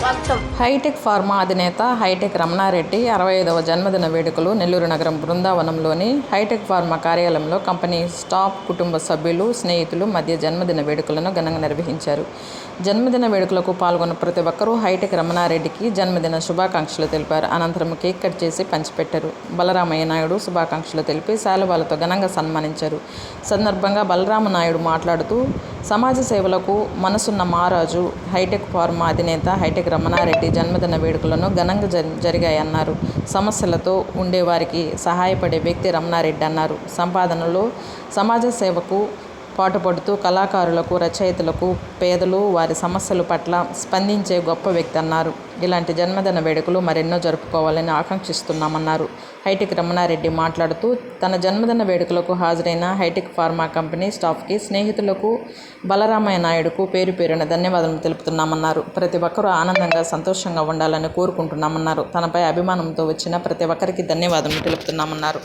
స్వాగతం. Hitech pharma అధినేత hitech Ramanareddy 65వ జన్మదిన వేడుకలు నెల్లూరు నగరం బృందావనంలోని హైటెక్ ఫార్మా కార్యాలయంలో కంపెనీ స్టాఫ్, కుటుంబ సభ్యులు, స్నేహితులు మధ్య జన్మదిన వేడుకలను ఘనంగా నిర్వహించారు. జన్మదిన వేడుకలకు పాల్గొన్న ప్రతి ఒక్కరూ హైటెక్ రమణారెడ్డికి జన్మదిన శుభాకాంక్షలు తెలిపారు. అనంతరం కేక్ కట్ చేసి పంచిపెట్టారు. బలరామయ్య నాయుడు శుభాకాంక్షలు తెలిపి శాలువాలతో ఘనంగా సన్మానించారు. సందర్భంగా బలరామ నాయుడు మాట్లాడుతూ, సమాజ సేవలకు మనసున్న మహారాజు హైటెక్ ఫార్మా అధినేత హైటెక్ రమణారెడ్డి జన్మదిన వేడుకలను ఘనంగా జరిగాయన్నారు. సమస్యలతో ఉండేవారికి సహాయపడే వ్యక్తి రమణారెడ్డి అన్నారు. సంపాదనలో సమాజ సేవకు పాటుపడుతూ కళాకారులకు, రచయితలకు, పేదలు, వారి సమస్యల పట్ల స్పందించే గొప్ప వ్యక్తి అన్నారు. ఇలాంటి జన్మదిన వేడుకలు మరెన్నో జరుపుకోవాలని ఆకాంక్షిస్తున్నామన్నారు. హైటెక్ రమణారెడ్డి మాట్లాడుతూ, తన జన్మదిన వేడుకలకు హాజరైన హైటెక్ ఫార్మా కంపెనీ స్టాఫ్కి, స్నేహితులకు, బలరామయ్య నాయుడుకు పేరు పేరున ధన్యవాదాలు తెలుపుతున్నామన్నారు. ప్రతి ఒక్కరూ ఆనందంగా, సంతోషంగా ఉండాలని కోరుకుంటున్నామన్నారు. తనపై అభిమానంతో వచ్చిన ప్రతి ఒక్కరికి ధన్యవాదాలు తెలుపుతున్నామన్నారు.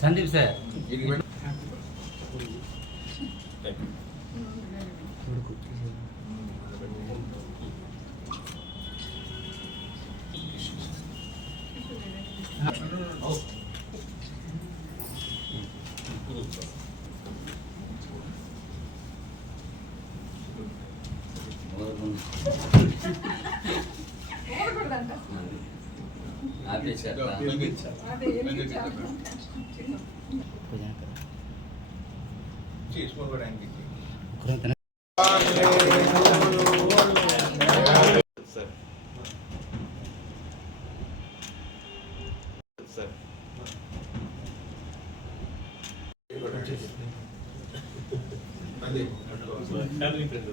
సందీప్ సార్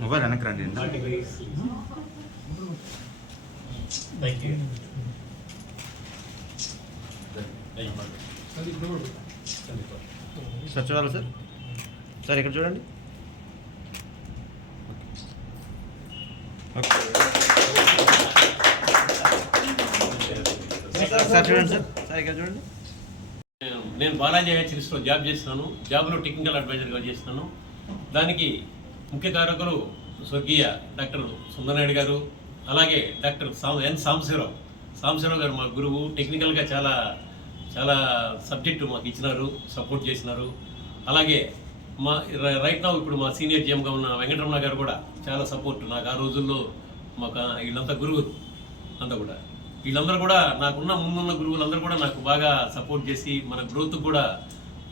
మొబైల్ వెనక్కి రండి. సార్ చూడాలి సార్. సార్ ఇక్కడ చూడండి. సార్ చూడండి సార్. సార్ ఇక్కడ చూడండి. నేను బాలాజీ హెచ్ఎస్లో జాబ్ చేస్తున్నాను. జాబ్లో టెక్నికల్ అడ్వైజర్గా చేస్తున్నాను. దానికి ముఖ్య కారకులు స్వర్గీయ డాక్టర్ సుందరనాయుడు గారు, అలాగే డాక్టర్ ఎన్ సాంబశివరావు గారు మా గురువు. టెక్నికల్గా చాలా చాలా సబ్జెక్టు మాకు ఇచ్చినారు, సపోర్ట్ చేసినారు. అలాగే మా రైట్ నౌ ఇప్పుడు మా సీనియర్ జిఎంగా ఉన్న వెంకటరమణ గారు కూడా చాలా సపోర్ట్. నాకు ఆ రోజుల్లో మాకు వీళ్ళంతా గురువులు అంతా కూడా, వీళ్ళందరూ కూడా నాకున్న ముందున్న గురువులందరూ కూడా నాకు బాగా సపోర్ట్ చేసి మన గ్రోత్ కూడా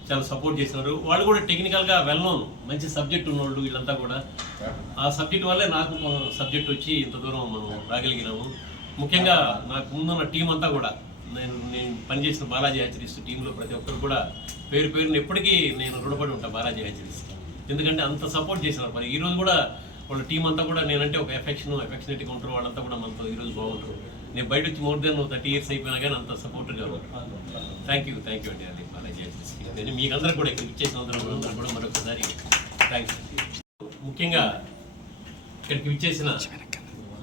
చాలా సపోర్ట్ చేసినారు. వాళ్ళు కూడా టెక్నికల్గా వెల్ నోన్, మంచి సబ్జెక్ట్ ఉన్నవాళ్ళు వీళ్ళంతా కూడా. ఆ సబ్జెక్ట్ వల్లే నాకు సబ్జెక్ట్ వచ్చి ఇంత దూరం మనం రాగలిగినాము. ముఖ్యంగా నాకు ముందున్న టీం అంతా కూడా, నేను పనిచేసిన బాలాజీ హ్యాచరీస్ టీంలో ప్రతి ఒక్కరు కూడా పేరు పేరుని ఎప్పటికీ నేను రుణపడి ఉంటాను బాలాజీ హ్యాచరీస్. ఎందుకంటే అంత సపోర్ట్ చేసినారు. మరి ఈరోజు కూడా వాళ్ళ టీం అంతా కూడా నేనంటే ఒక ఎఫెక్షనేట్గా ఉంటారు. వాళ్ళంతా కూడా మనతో ఈరోజు బాగుంటారు. నేను బయట వచ్చి మోర్ దెన్ 30 years అయిపోయినా కానీ అంత సపోర్ట్గా ఉంటారు. థ్యాంక్ యూ అండి. అది బాలాజీ హ్యాచరీస్కి మీకు అందరూ కూడా ఇక్కడ ఇచ్చేసిన అందరూ కూడా మరొకసారి థ్యాంక్స్. ముఖ్యంగా ఇక్కడికి ఇచ్చేసిన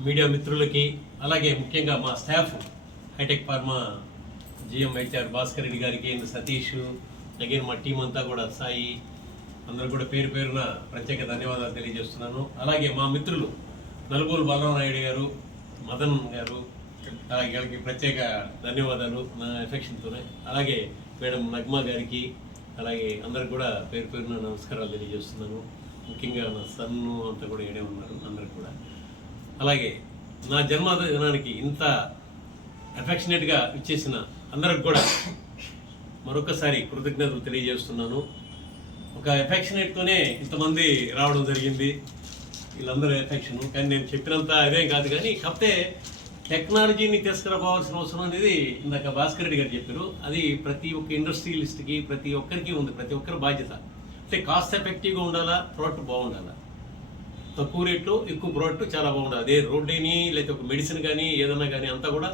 మీడియా మిత్రులకి, అలాగే ముఖ్యంగా మా staff, Hitech Pharma GM HR Bhaskar Reddy గారికి, సతీష్, అగైన్ మా టీం అంతా కూడా, సాయి, అందరూ కూడా పేరు పేరున ప్రత్యేక ధన్యవాదాలు తెలియజేస్తున్నాను. అలాగే మా మిత్రులు నలుగురు బలరామనాయుడు గారు, మదన్ గారు, వీళ్ళకి ప్రత్యేక ధన్యవాదాలు నా ఎఫెక్షన్తోనే. అలాగే మేడం నగ్మా గారికి, అలాగే అందరికి కూడా పేరు పేరున నమస్కారాలు తెలియజేస్తున్నాను. ముఖ్యంగా నా సన్ను అంతా కూడా ఏడే ఉన్నారు అందరికి కూడా. అలాగే నా జన్మదినానికి ఇంత అఫెక్షనేట్గా ఇచ్చేసిన అందరికి కూడా మరొకసారి కృతజ్ఞతలు తెలియజేస్తున్నాను. ఒక ఎఫెక్షనేట్తోనే ఇంతమంది రావడం జరిగింది. వీళ్ళందరూ ఎఫెక్షన్, కానీ నేను చెప్పినంత అదేం కాదు. కానీ కాకపోతే టెక్నాలజీని తీసుకురావాల్సిన అవసరం అనేది ఇందాక భాస్కర్ రెడ్డి గారు చెప్పారు. అది ప్రతి ఒక్క ఇండస్ట్రియలిస్ట్కి, ప్రతి ఒక్కరికి ఉంది, ప్రతి ఒక్కరి బాధ్యత. అంటే కాస్ట్ ఎఫెక్టివ్గా ఉండాలా, ప్రోడక్ట్ బాగుండాలా. తక్కువ రేట్లో ఎక్కువ ప్రోడక్ట్ చాలా బాగుండాలి. అదే రోడ్ అయినా లేకపోతే ఒక మెడిసిన్ కానీ ఏదన్నా కానీ అంతా కూడా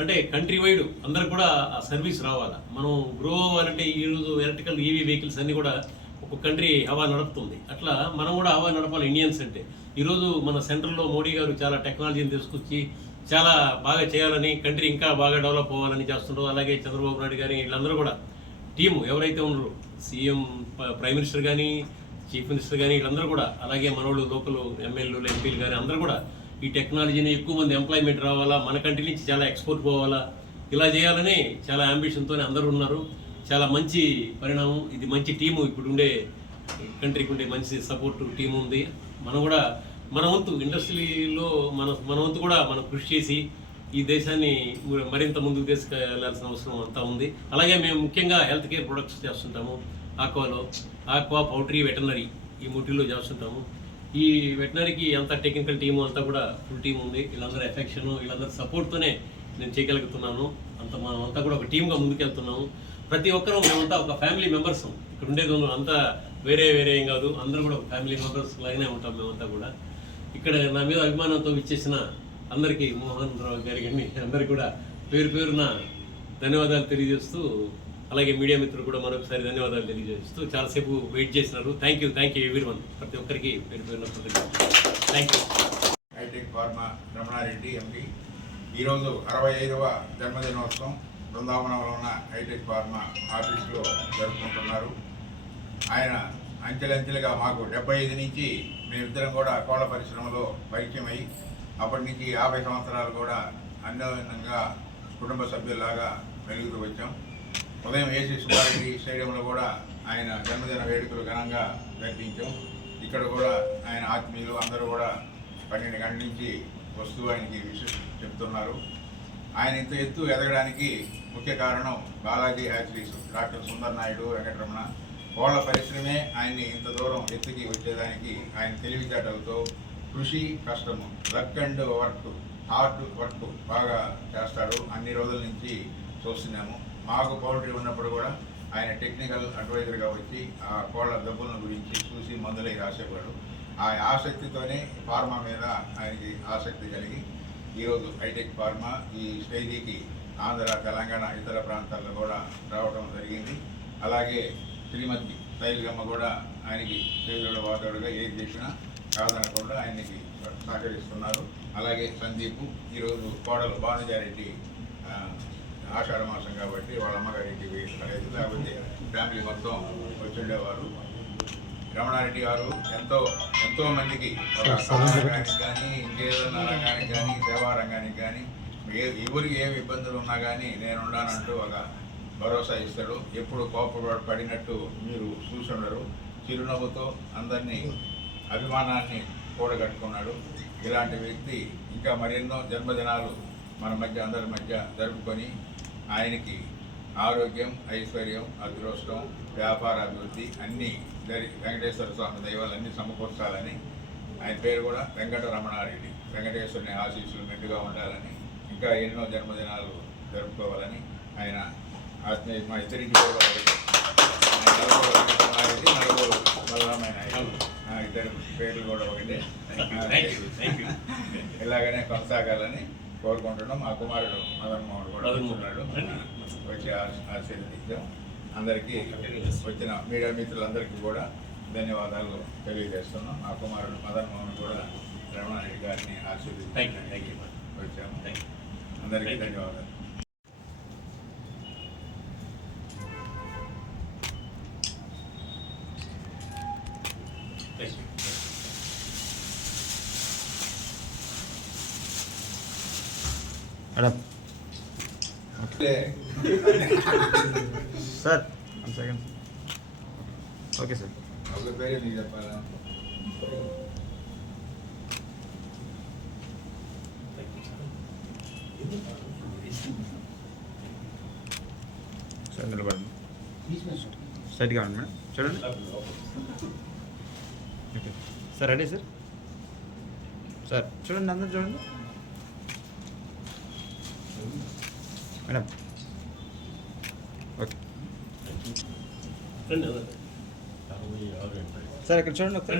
అంటే కంట్రీ వైడ్ అందరికి కూడా ఆ సర్వీస్ రావాలా. మనం గ్రో అవ్వాలంటే ఈరోజు ఎలక్ట్రికల్ ఈవీ వెహికల్స్ అన్నీ కూడా ఒక కంట్రీ హవా నడుపుతుంది. అట్లా మనం కూడా హవా నడపాలి ఇండియన్స్ అంటే. ఈరోజు మన సెంట్రల్లో మోడీ గారు చాలా టెక్నాలజీని తీసుకొచ్చి చాలా బాగా చేయాలని, కంట్రీ ఇంకా బాగా డెవలప్ అవ్వాలని చేస్తుంటారు. అలాగే చంద్రబాబు నాయుడు గారి వీళ్ళందరూ కూడా టీము ఎవరైతే ఉన్నారో సీఎం, ప్రైమ్ మినిస్టర్ కానీ, చీఫ్ మినిస్టర్ కానీ వీళ్ళందరూ కూడా, అలాగే మనోళ్ళు లోకల్ ఎమ్మెల్యేలు, ఎంపీలు కానీ అందరూ కూడా ఈ టెక్నాలజీని ఎక్కువ మంది ఎంప్లాయ్మెంట్ రావాలా, మన కంట్రీ నుంచి చాలా ఎక్స్పోర్ట్ పోవాలా, ఇలా చేయాలని చాలా అంబిషన్తో అందరూ ఉన్నారు. చాలా మంచి పరిణామం ఇది. మంచి టీము ఇప్పుడు ఉండే కంట్రీకి ఉండే మంచి సపోర్ట్ టీం ఉంది. మనం కూడా మన వంతు ఇండస్ట్రీలో మన వంతు కూడా మనం కృషి చేసి ఈ దేశాన్ని మరింత ముందుకు తీసుకెళ్లాల్సిన అవసరం అంతా ఉంది. అలాగే మేము ముఖ్యంగా హెల్త్ కేర్ ప్రొడక్ట్స్ చేస్తుంటాము. ఆక్వా, పౌల్ట్రీ, వెటర్నరీ ఈ మూటిల్లో చేస్తుంటాము. ఈ వెటర్నరీకి అంత టెక్నికల్ టీము అంతా కూడా ఫుల్ టీం ఉంది. వీళ్ళందరూ ఎఫెక్షన్, వీళ్ళందరూ సపోర్ట్తోనే నేను చేయగలుగుతున్నాను. మనమంతా కూడా ఒక టీమ్గా ముందుకెళ్తున్నాము. ప్రతి ఒక్కరూ మేమంతా ఒక ఫ్యామిలీ మెంబర్స్. ఇక్కడ ఉండేది అంతా వేరే ఏం కాదు, అందరూ కూడా ఒక ఫ్యామిలీ మెంబర్స్ లాగానే ఉంటాం మేమంతా కూడా. ఇక్కడ నా మీద అభిమానంతో ఇచ్చేసిన అందరికీ, మోహన్ రావు గారికి అందరికీ కూడా పేరున ధన్యవాదాలు తెలియజేస్తూ, అలాగే మీడియా మిత్రులు కూడా మరొకసారి ధన్యవాదాలు తెలియజేస్తూ చాలాసేపు వెయిట్ చేసినారు. Thank you everyone. ప్రతి ఒక్కరికి పేరున thank you. Hitech Pharma Ramanareddy MP ఈరోజు 65వ జన్మదినోత్సవం బృందావనంలో ఉన్న హైటెక్ ఫార్మా ఆఫీసులో జరుపుకుంటున్నారు. ఆయన అంచెలంచెలుగా మాకు 75 నుంచి మేమిద్దరం కూడా కోళ్ళ పరిశ్రమలో పరిచయం అయ్యి అప్పటి నుంచి 50 సంవత్సరాలు కూడా అన్యోన్యంగా కుటుంబ సభ్యుల్లాగా వెలుగుతూ వచ్చాం. ఉదయం ఏసీ సుబ్బారెడ్డి స్టేడియంలో కూడా ఆయన జన్మదిన వేడుకలు ఘనంగా జరిపించాం. ఇక్కడ కూడా ఆయన ఆత్మీయులు అందరూ కూడా 12 గంటల నుంచి వస్తూ ఆయనకి విషయం చెప్తున్నారు. ఆయన ఇంత ఎత్తు ఎదగడానికి ముఖ్య కారణం బాలాజీ హ్యాచరీస్, డాక్టర్ సుందర్ నాయుడు, వెంకటరమణ. కోళ్ళ పరిశ్రమే ఆయన్ని ఇంత దూరం ఎత్తుకి వచ్చేదానికి ఆయన తెలివితేటలతో, కృషి, కష్టము, luck and work, hard work బాగా చేస్తాడు. అన్ని రోజుల నుంచి చూస్తున్నాము. మాకు పౌల్ట్రీ ఉన్నప్పుడు కూడా ఆయన టెక్నికల్ అడ్వైజర్గా వచ్చి ఆ కోళ్ళ దెబ్బల గురించి చూసి మందులై రాసేవాడు. ఆ ఆసక్తితోనే ఫార్మా మీద ఆయనకి ఆసక్తి కలిగి ఈరోజు హైటెక్ ఫార్మా ఈ స్టేజీకి ఆంధ్ర, తెలంగాణ, ఇతర ప్రాంతాల్లో కూడా రావడం జరిగింది. అలాగే శ్రీమతి శైలజమ్మ కూడా ఆయనకి దేవుడు వాదోడుగా ఏది చేసినా కాదనకుండా ఆయనకి సహకరిస్తున్నారు. అలాగే సందీప్, ఈరోజు కోడలు భానుజారెడ్డి ఆషాఢ మాసం కాబట్టి వాళ్ళ అమ్మగారికి వేయలేదు, లేకపోతే ఫ్యామిలీ మొత్తం వచ్చిండేవారు. రమణారెడ్డి గారు ఎంతో మందికి రంగానికి కానీ, ఇంకేదైనా రంగానికి కానీ, సేవా రంగానికి కానీ, ఎవరికి ఏ ఇబ్బందులు ఉన్నా కానీ నేనున్నానంటూ ఒక భరోసా ఇస్తాడు. ఎప్పుడు కోపపడినట్టు మీరు చూసుండరు. చిరునవ్వుతో అందరినీ అభిమానాన్ని కూడగట్టుకున్నాడు. ఇలాంటి వ్యక్తి ఇంకా మరెన్నో జన్మదినాలు మన మధ్య, అందరి మధ్య జరుపుకొని ఆయనకి ఆరోగ్యం, ఐశ్వర్యం, అదృష్టం, వ్యాపార అభివృద్ధి అన్నీ వెంకటేశ్వర స్వామి దైవాలన్నీ సమకూర్చాలని, ఆయన పేరు కూడా వెంకట రమణారెడ్డి, వెంకటేశ్వరుని ఆశీస్సులు మెండుగా ఉండాలని, ఇంకా ఎన్నో జన్మదినాలు జరుపుకోవాలని ఆయన ఆత్మీయ. మా ఇద్దరింటి పేరు నలుగురు బలరామైన ఇద్దరు పేర్లు కూడా ఒకటే. ఇలాగనే కొనసాగాలని కోరుకుంటున్నాం. మా కుమారుడు మదన్ మోహన్ కూడా ఉన్నాడు, వచ్చి ఆశీర్వదించాం. అందరికీ వచ్చిన మీడియా మిత్రులందరికీ కూడా ధన్యవాదాలు తెలియజేస్తున్నాం. మా కుమారుడు మదన్ మోహన్ కూడా రమణారెడ్డి గారిని ఆశీర్వదించి వచ్చాము. అందరికీ ధన్యవాదాలు. Madam sir 1 second. Okay sir. ఒక పేరు మీకు చెప్పాలా? సార్ నిలబడండి. స్ట్రైట్గా ఉండి మేడం, చూడండి. Okay sir, ready sir. Sir చూడండి, అందరు చూడండి మేడం. ఓకే సార్, ఇక్కడ చూడండి ఒకసారి.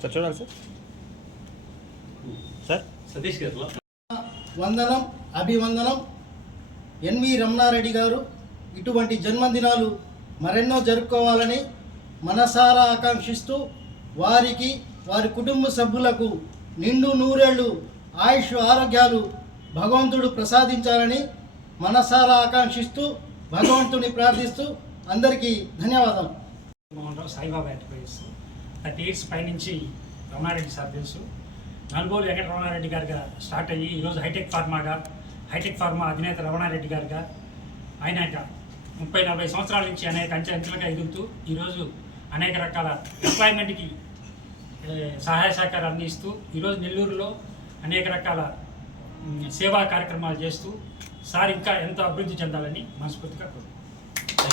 సార్ చూడాలి సార్. సార్ సతీష్ గారు వందనం, అభివందనం. ఎన్వి రమణారెడ్డి గారు ఇటువంటి జన్మదినాలు మరెన్నో జరుపుకోవాలని మనసారా ఆకాంక్షిస్తూ వారికి వారి కుటుంబ సభ్యులకు నిండు నూరేళ్లు ఆయుష్ ఆరోగ్యాలు భగవంతుడు ప్రసాదించాలని మనసారా ఆకాంక్షిస్తూ భగవంతుని ప్రార్థిస్తూ అందరికీ ధన్యవాదాలు. మోహన్ రావు సాయిబాబా ఎంటర్ప్రైజెస్ 30 years పైనుంచి రమణారెడ్డి సార్ తెలుసు. నల్గోలు వెంకట రమణారెడ్డి గారుగా స్టార్ట్ అయ్యి ఈరోజు హైటెక్ ఫార్మా అధినేత రమణారెడ్డి గారుగా ఆయన 30-40 సంవత్సరాల నుంచి అనేక అంచెలుగా ఎదుగుతూ ఈరోజు అనేక రకాల ఎంప్లాయ్మెంట్కి సహాయ సహకారాలు అందిస్తూ ఈరోజు నెల్లూరులో అనేక రకాల సేవా కార్యక్రమాలు చేస్తూ సార్ ఇంకా ఎంతో అభివృద్ధి చెందాలని మనస్ఫూర్తిగా కోరుకుంటున్నాను.